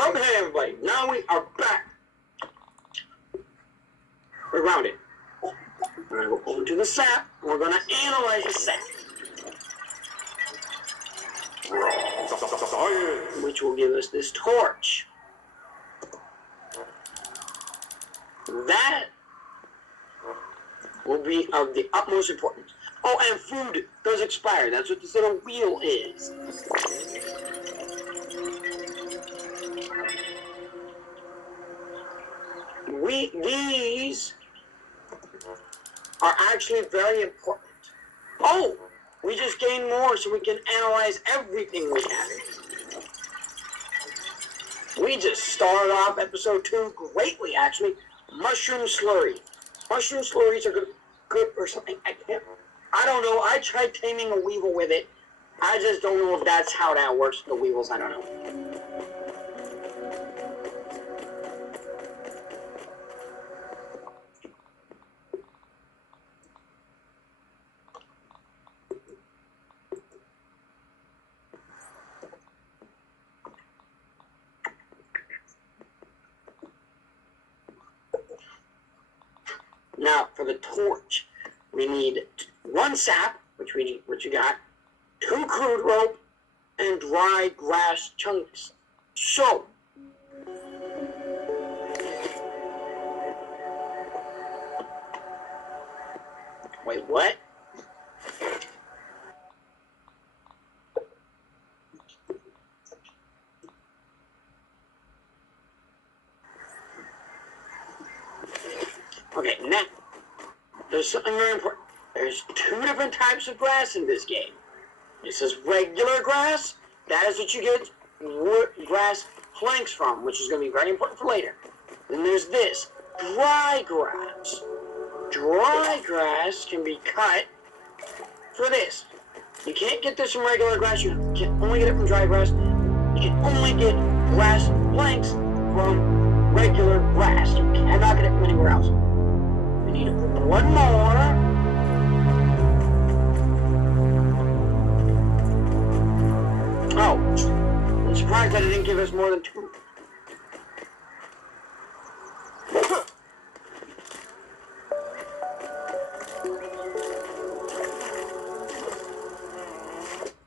Okay, everybody, now we are back. We're grounded. We're going to go over to the sap. We're going to analyze the sap. Which will give us this torch. That will be of the utmost importance. Oh, and food does expire. That's what this little wheel is. These are actually very important. Oh, we just gained more so we can analyze everything we have. We just started off episode 2 greatly, actually. Mushroom slurry. Mushroom slurries are good or something. I don't know. I tried taming a weevil with it. I just don't know if that's how that works with the weevils. I don't know. Now, for the torch, we need 1 sap, which you got, 2 crude rope, and dry grass chunks. So, wait, what? Okay, now, there's something very important. There's 2 different types of grass in this game. This is regular grass. That is what you get grass planks from, which is going to be very important for later. Then there's this, dry grass. Dry grass can be cut for this. You can't get this from regular grass. You can only get it from dry grass. You can only get grass planks from regular grass. You cannot get it from anywhere else. We need 1 more. Oh, I'm surprised that it didn't give us more than 2.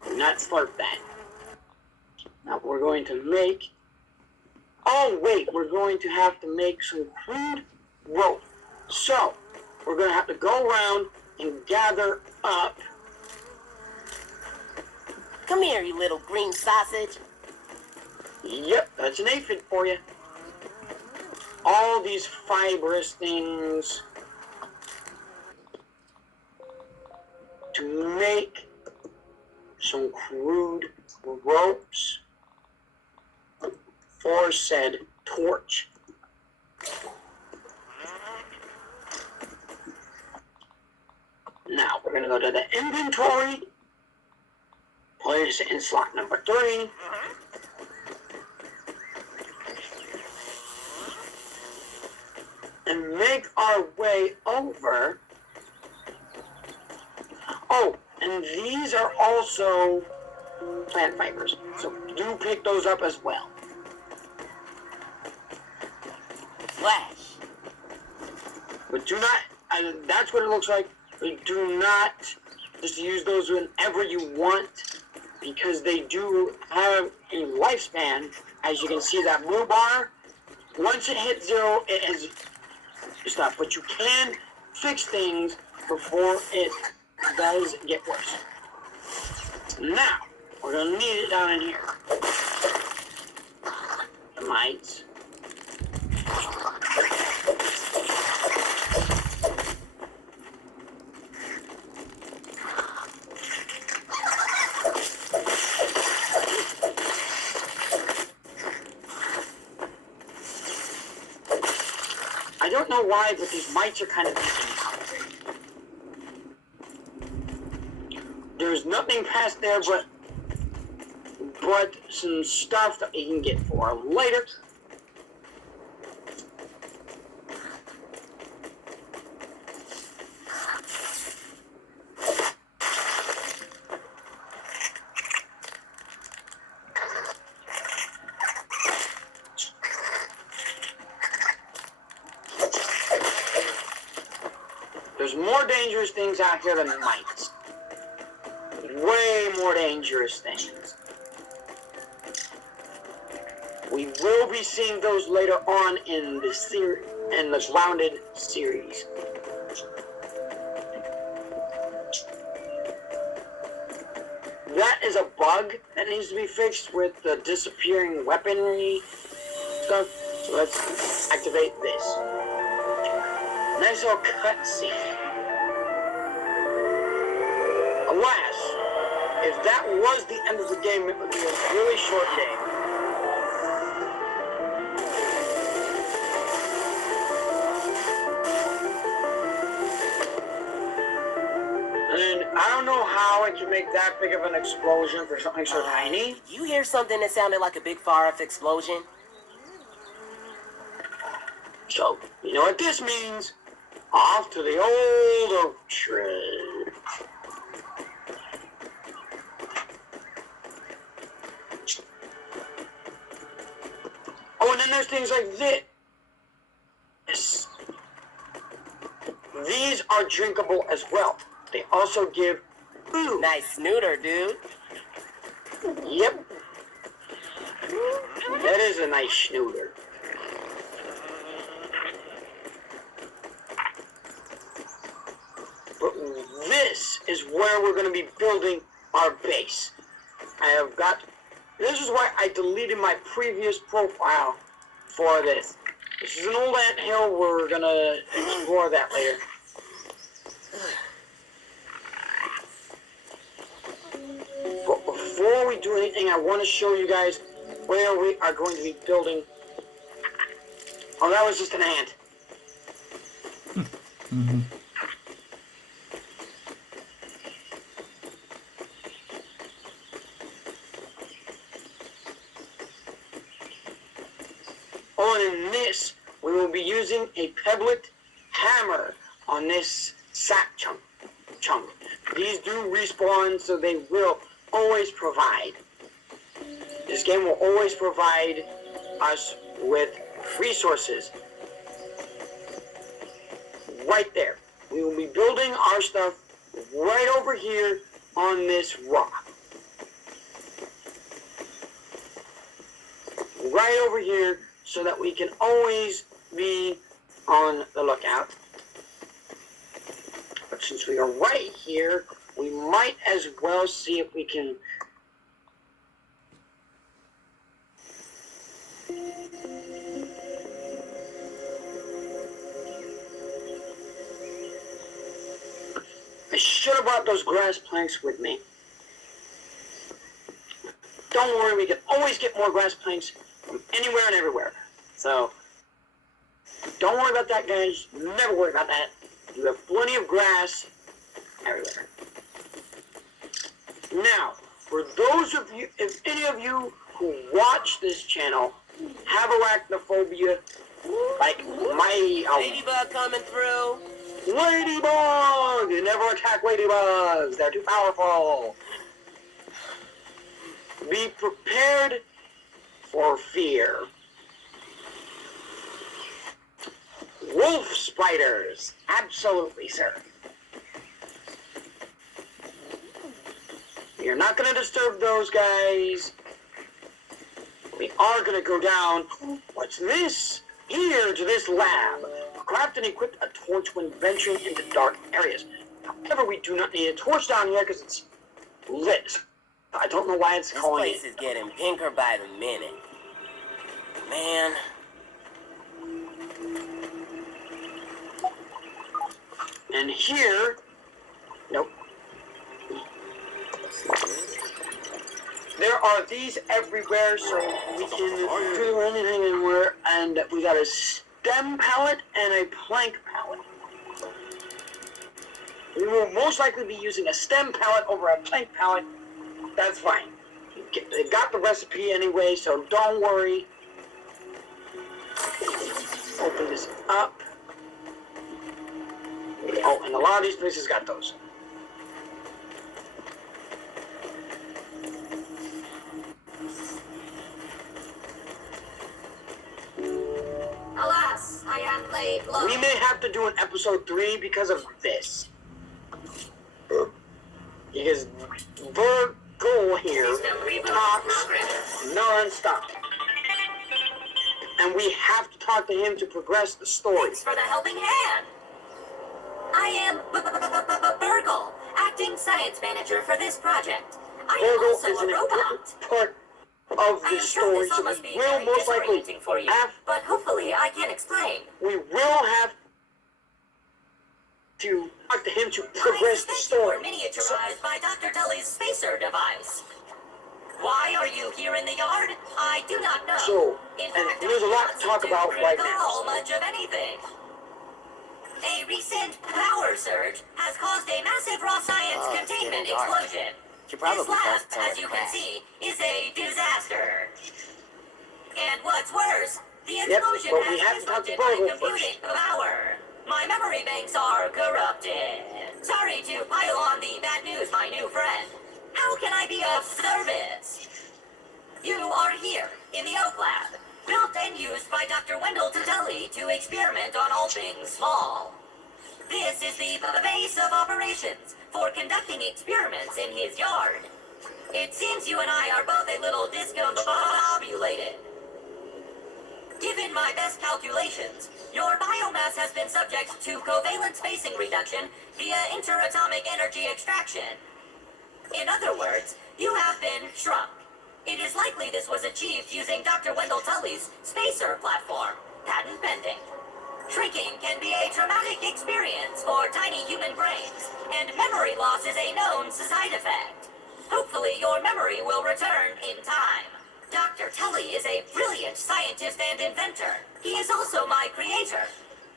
Do not slurp that. Now we're going to make... Oh, wait, we're going to have to make some crude rope. So, we're going to have to go around and gather up... Come here, you little green sausage. Yep, that's an aphid for you. All these fibrous things to make some crude ropes for said torch. Now, we're going to go to the inventory. Place it in slot number 3. And make our way over. Oh, and these are also plant fibers. So do pick those up as well. Flash. But do not, that's what it looks like. But do not just use those whenever you want, because they do have a lifespan. As you can see, that blue bar, once it hits 0, it has stopped. But you can fix things before it does get worse. Now, we're going to need it down in here. The mites. I don't know why, but these mites are kind of easy. There's nothing past there but some stuff that we can get for later. There's more dangerous things out here than mites. Way more dangerous things. We will be seeing those later on in the Grounded series. That is a bug that needs to be fixed with the disappearing weaponry stuff. So let's activate this. Nice little cutscene. Alas, if that was the end of the game, it would be a really short game. And I don't know how it can make that big of an explosion for something so tiny. Did you hear something that sounded like a big far-off explosion? So, you know what this means? Off to the old orchard. Oh, and then there's things like this. These are drinkable as well. They also give food. Nice snooter, dude. Yep. That is a nice snooter. But this is where we're going to be building our base. This is why I deleted my previous profile for this. This is an old anthill. We're going to explore that later. But before we do anything, I want to show you guys where we are going to be building. Oh, that was just an ant. Mm-hmm. Oh, and in this, we will be using a pebblet hammer on this sack chunk. These do respawn, so they will always provide. This game will always provide us with resources. Right there. We will be building our stuff right over here on this rock. Right over here, so that we can always be on the lookout. But since we are right here, we might as well see if we can... I should have brought those grass planks with me. Don't worry, we can always get more grass planks from anywhere and everywhere. So, don't worry about that, guys. Never worry about that. You have plenty of grass everywhere. Now, for those of you, if any of you who watch this channel have arachnophobia, like my... Ladybug coming through. Ladybug! You never attack ladybugs. They're too powerful. Be prepared for fear. Wolf spiders. Absolutely, sir. You're not going to disturb those guys. We are going to go down. What's this? Here to this lab. Craft and equip a torch when venturing into dark areas. However, we do not need a torch down here because it's lit. I don't know why it's calling it. This place is getting pinker by the minute. Man. And here, nope. There are these everywhere, so we can do anything anywhere. And we got a stem pallet and a plank pallet. We will most likely be using a stem pallet over a plank pallet. That's fine. They got the recipe anyway, so don't worry. Open this up. Oh, and a lot of these places got those. Alas, I am laid low. We may have to do an episode 3 because of this. Because Virgil here talks non-stop. And we have to talk to him to progress the story. Thanks for the helping hand. I am Virgil, acting science manager for this project. I am Virgil also is a an robot. important part of I the am sure story, this all so must we be will very most likely disorienting for you, have but hopefully I can explain. we will have to talk to him to I progress the suspect you were story. miniaturized by Dr. Tully's spacer device. Why are you here in the yard? I do not know. So, In and fact, there's a lot to talk about right now. recall much of anything. A recent power surge has caused a massive raw science Oh, containment getting dark. explosion. Should probably This lab, cause some as you can crash. see, is a disaster. And what's worse, the Yep, explosion but we has have to talk to disrupted my Virgil computing power. My memory banks are corrupted. Sorry to pile on the bad news, my new friend. How can I be of service? You are here, in the Oak Lab, built and used by Dr. Wendell Tuteli to experiment on all things small. This is the base of operations for conducting experiments in his yard. It seems you and I are both a little discombobulated. Given my best calculations, your biomass has been subject to covalent spacing reduction via interatomic energy extraction. In other words, you have been shrunk. It is likely this was achieved using Dr. Wendell Tully's spacer platform, patent pending. Shrinking can be a traumatic experience for tiny human brains, and memory loss is a known side effect. Hopefully your memory will return in time. Dr. Tully is a brilliant scientist and inventor. He is also my creator.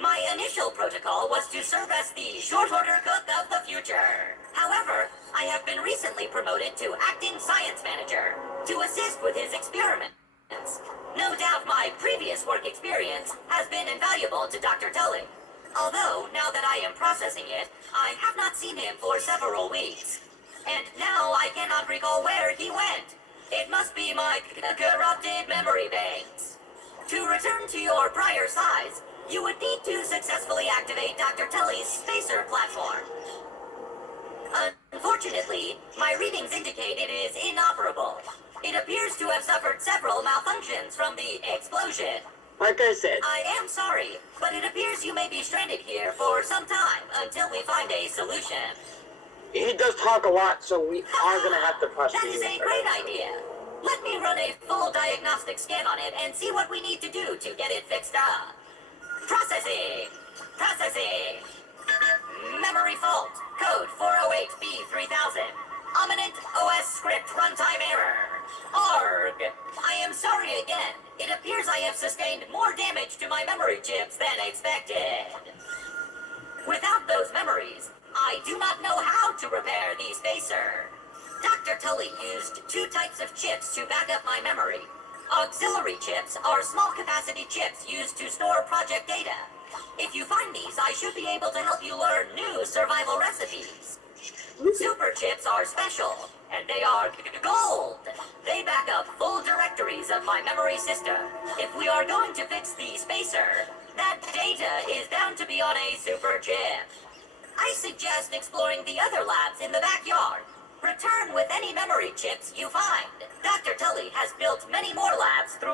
My initial protocol was to serve as the short order cook of the future. However, I have been recently promoted to acting science manager to assist with his experiments. No doubt my previous work experience has been invaluable to Dr. Tully. Although, now that I am processing it, I have not seen him for several weeks. And now I cannot recall where he went. It must be my corrupted memory banks. To return to your prior size, you would need to successfully activate Dr. Tully's spacer platform. Unfortunately, my readings indicate it is inoperable. It appears to have suffered several malfunctions from the explosion. Like I said, I am sorry, but it appears you may be stranded here for some time until we find a solution. he does talk a lot, so we are going to have to That prosecute is a him. great idea. Let me run a full diagnostic scan on it and see what we need to do to get it fixed up. Processing. Processing. Memory fault. Code 408B3000. Ominent OS script runtime error. ARG. I am sorry again. It appears I have sustained more damage to my memory chips than expected. Without those memories, I do not know how to repair the spacer. Dr. Tully used two types of chips to back up my memory. Auxiliary chips are small capacity chips used to store project data. If you find these, I should be able to help you learn new survival recipes. Super chips are special, and they are gold. They back up full directories of my memory system. If we are going to fix the spacer, that data is bound to be on a super chip. I suggest exploring the other labs in the backyard. Return with any memory chips you find. Dr. Tully has built many more labs throughout